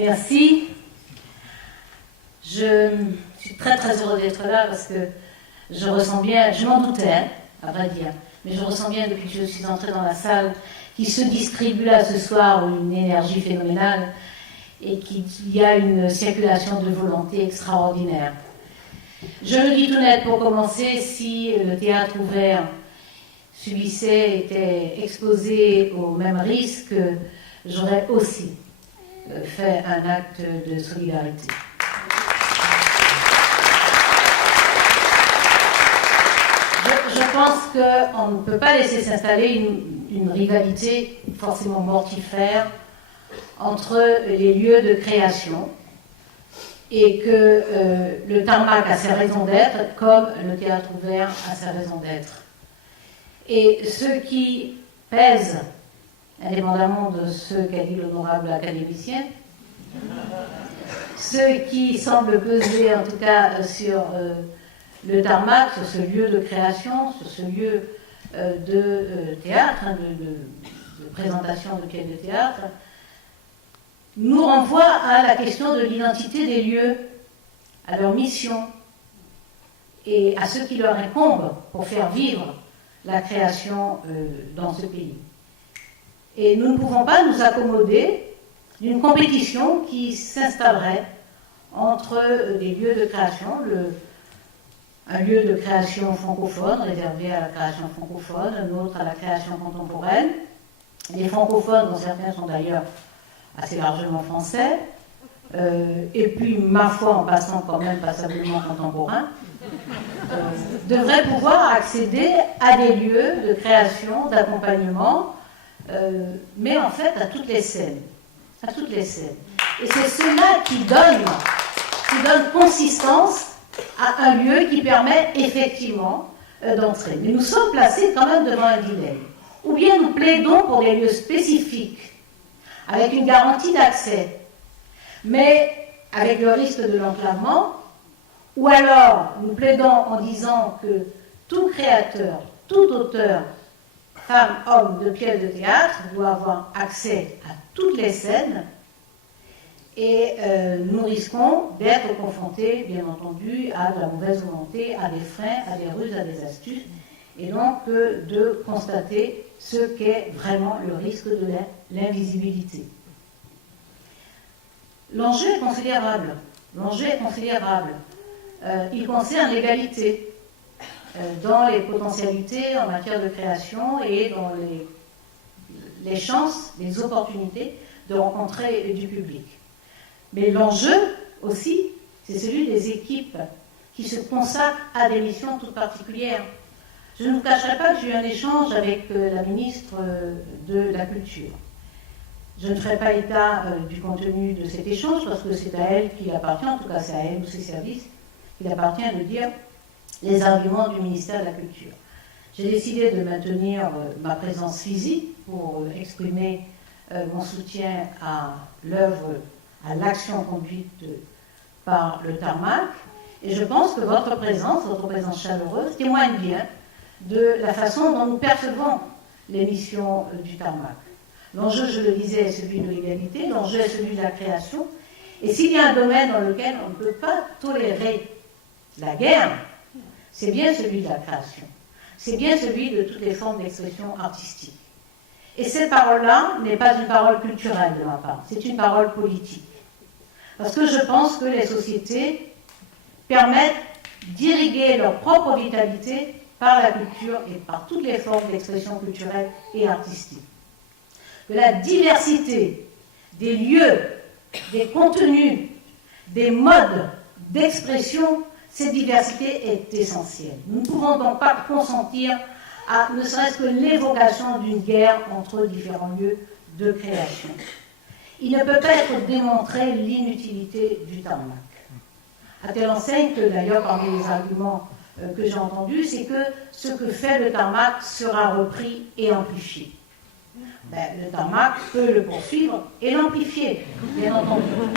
Merci. Je suis très très heureuse d'être là parce que je ressens bien, je m'en doutais, à vrai dire, mais je ressens bien depuis que je suis entrée dans la salle qu'il se distribue là ce soir une énergie phénoménale et qu'il y a une circulation de volonté extraordinaire. Je le dis tout net pour commencer, si le théâtre ouvert subissait, était exposé au même risque, j'aurais aussi fait un acte de solidarité. Je pense qu'on ne peut pas laisser s'installer une rivalité forcément mortifère entre les lieux de création et que le tarmac a ses raisons d'être comme le théâtre ouvert a sa raison d'être. Et ce qui pèse, indépendamment de ce qu'a dit l'honorable académicien, ce qui semble peser en tout cas sur le tarmac, sur ce lieu de création, sur ce lieu de théâtre, de présentation de pièces de théâtre, nous renvoie à la question de l'identité des lieux, à leur mission et à ce qui leur incombe pour faire vivre la création dans ce pays. Et nous ne pouvons pas nous accommoder d'une compétition qui s'installerait entre des lieux de création, un lieu de création francophone réservé à la création francophone, un autre à la création contemporaine. Les francophones, dont certains sont d'ailleurs assez largement français, et puis, ma foi, en passant quand même passablement contemporain, devraient pouvoir accéder à des lieux de création, d'accompagnement, mais en fait à toutes les scènes. À toutes les scènes. Et c'est cela qui donne consistance à un lieu qui permet effectivement d'entrer. Mais nous sommes placés quand même devant un dilemme. Ou bien nous plaidons pour des lieux spécifiques, avec une garantie d'accès, mais avec le risque de l'enclavement, ou alors nous plaidons en disant que tout créateur, tout auteur, femme, homme de pièces de théâtre doit avoir accès à toutes les scènes, et nous risquons d'être confrontés, bien entendu, à de la mauvaise volonté, à des freins, à des ruses, à des astuces, et donc de constater ce qu'est vraiment le risque de l'invisibilité. L'enjeu est considérable. L'enjeu est considérable. Il concerne l'égalité dans les potentialités en matière de création et dans les chances, les opportunités de rencontrer du public. Mais l'enjeu aussi, c'est celui des équipes qui se consacrent à des missions toutes particulières. Je ne vous cacherai pas que j'ai eu un échange avec la ministre de la Culture. Je ne ferai pas état du contenu de cet échange parce que c'est à elle qu'il appartient, en tout cas c'est à elle ou ses services, qu'il appartient de dire les arguments du ministère de la Culture. J'ai décidé de maintenir ma présence physique pour exprimer mon soutien à l'œuvre, à l'action conduite par le tarmac, et je pense que votre présence chaleureuse, témoigne bien de la façon dont nous percevons les missions du tarmac. L'enjeu, je le disais, est celui de l'égalité, l'enjeu est celui de la création, et s'il y a un domaine dans lequel on ne peut pas tolérer la guerre, c'est bien celui de la création, c'est bien celui de toutes les formes d'expression artistique. Et cette parole-là n'est pas une parole culturelle de ma part, c'est une parole politique. Parce que je pense que les sociétés permettent d'irriguer leur propre vitalité par la culture et par toutes les formes d'expression culturelle et artistique. Que la diversité des lieux, des contenus, des modes d'expression, cette diversité est essentielle. Nous ne pouvons donc pas consentir à ne serait-ce que l'évocation d'une guerre entre différents lieux de création. Il ne peut pas être démontré l'inutilité du tarmac. À telle enseigne que, d'ailleurs, parmi les arguments que j'ai entendus, c'est que ce que fait le tarmac sera repris et amplifié. Le tarmac peut le poursuivre et l'amplifier, bien entendu. Donc,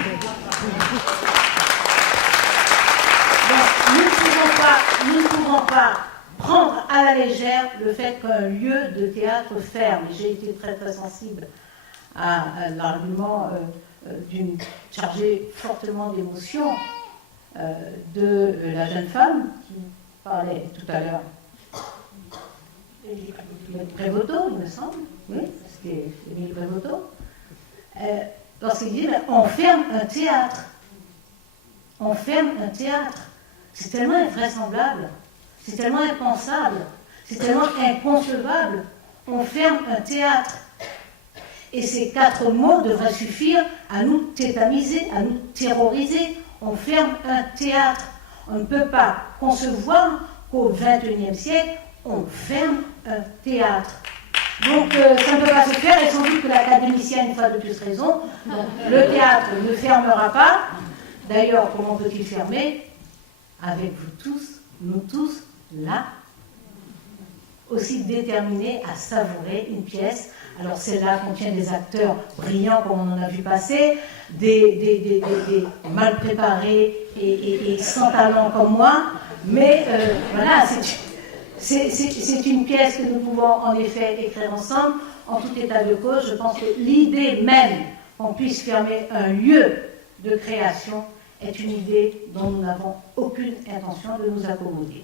nous ne pouvons pas prendre à la légère le fait qu'un lieu de théâtre ferme. J'ai été très très sensible à l'argument chargée fortement d'émotion de la jeune femme qui parlait tout à l'heure. Prévoto, il me semble, oui, c'était Émile Prévoto, lorsqu'il dit on ferme un théâtre. On ferme un théâtre. C'est tellement invraisemblable, c'est tellement impensable, c'est tellement inconcevable. On ferme un théâtre. Et ces 4 mots devraient suffire à nous tétaniser, à nous terroriser. On ferme un théâtre. On ne peut pas concevoir qu'au XXIe siècle, on ferme un théâtre. Donc ça ne peut pas se faire, et sans doute que l'académicien a une fois de plus raison. Donc, le théâtre ne fermera pas. D'ailleurs, comment peut-il fermer? Avec vous tous, nous tous, là, aussi déterminés à savourer une pièce. Alors celle-là contient des acteurs brillants, comme on en a vu passer, des mal préparés et sans talent comme moi, mais voilà, c'est une pièce que nous pouvons en effet écrire ensemble. En tout état de cause, je pense que l'idée même qu'on puisse fermer un lieu de création est une idée dont nous n'avons aucune intention de nous accommoder.